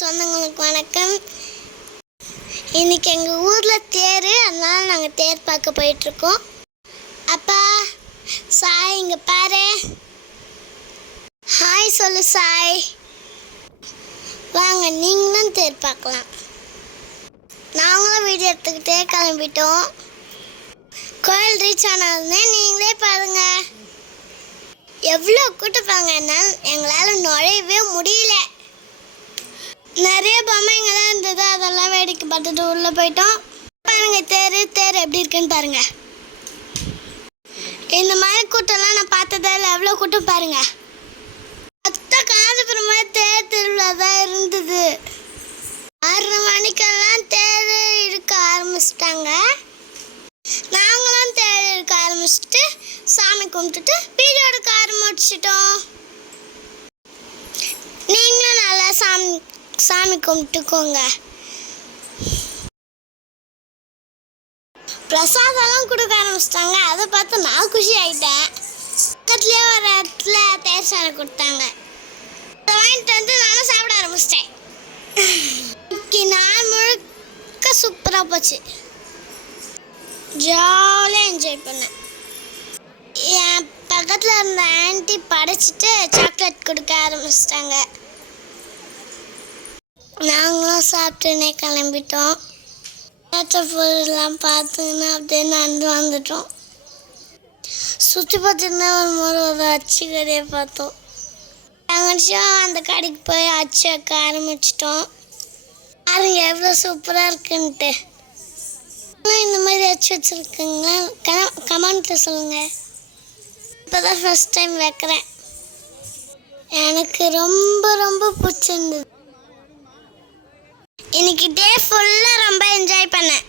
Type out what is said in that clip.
சொந்தங்களுக்கு வணக்கம். இன்னைக்கு எங்கள் ஊரில் தேர் அதனால நாங்கள் தேர் பார்க்க போயிட்டுருக்கோம். அப்பா சாய் இங்கே பாரு. ஹாய் சொல்லு சாய். வாங்க நீங்களும் தேர் பார்க்கலாம். நாங்களும் வீடியோ எடுத்துக்கிட்டே கிளம்பிட்டோம். கோயில் ரீச் ஆனதுமே நீங்களே பாருங்க. எவ்வளோ கூட்டப்பாங்க என்னால் எங்களால் நுழையவே முடியல. நிறைய பொம்மைங்கெல்லாம் இருந்தது. அதெல்லாம் வேடிக்கை பார்த்துட்டு உள்ளே போயிட்டோம். பாருங்க தேர் தேர் எப்படி இருக்குன்னு பாருங்க. இந்த மாதிரி கூட்டம்லாம் நான் பார்த்ததே இல்லை. எவ்வளோ கூட்டம் பாருங்க. அத்த காஞ்சிபுரம் மாதிரி தேர் திருவிழா தான் இருந்தது. ஆறு மணிக்கெல்லாம் தேர் இழுக்க ஆரம்பிச்சிட்டாங்க. நாங்களும் தேர் இழுக்க ஆரம்பிச்சுட்டு சாமி கும்பிட்டுட்டு வீடியோ எடுக்க ஆரம்பிச்சிட்டோம். நீங்களும் நல்லா சாமி சாமி கும்பிட்டுக்கோங்க. பிரசாதம்லாம் கொடுக்க ஆரம்பிச்சிட்டாங்க. அதை பார்த்து நான் குஷி ஆயிட்டேன். பக்கத்துலேயே ஒரு இடத்துல தேர் சாரை கொடுத்தாங்க. அதை வாங்கிட்டு வந்து நானும் சாப்பிட ஆரம்பிச்சிட்டேன். இன்னைக்கு நான் முழுக்க சூப்பராக போச்சு. ஜாலியாக என்ஜாய் பண்ணேன். என் பக்கத்தில் இருந்த ஆண்டி படைச்சிட்டு சாக்லேட் கொடுக்க ஆரம்பிச்சிட்டாங்க. சாப்பிட்டுனே கிளம்பிட்டோம். ஏற்ற பொருள்லாம் பார்த்துன்னு அப்படியே நடந்து வந்துட்டோம். சுற்றி பார்த்துருந்தா ஒரு முறை ஒரு அச்சு கடையை பார்த்தோம். நாங்கள் அந்த கடைக்கு போய் அச்சு வைக்க ஆரம்பிச்சிட்டோம். பாருங்க எவ்வளோ சூப்பராக இருக்குன்ட்டு. ஆனால் இந்த மாதிரி அச்சு வச்சுருக்குங்களா? கமெண்ட்டில் சொல்லுங்கள் இப்போ தான் ஃபஸ்ட் டைம் வைக்கிறேன். எனக்கு ரொம்ப ரொம்ப பிடிச்சிருந்தது. இன்னைக்கு டே ஃபுல்லாக ரொம்ப என்ஜாய் பண்ணேன்.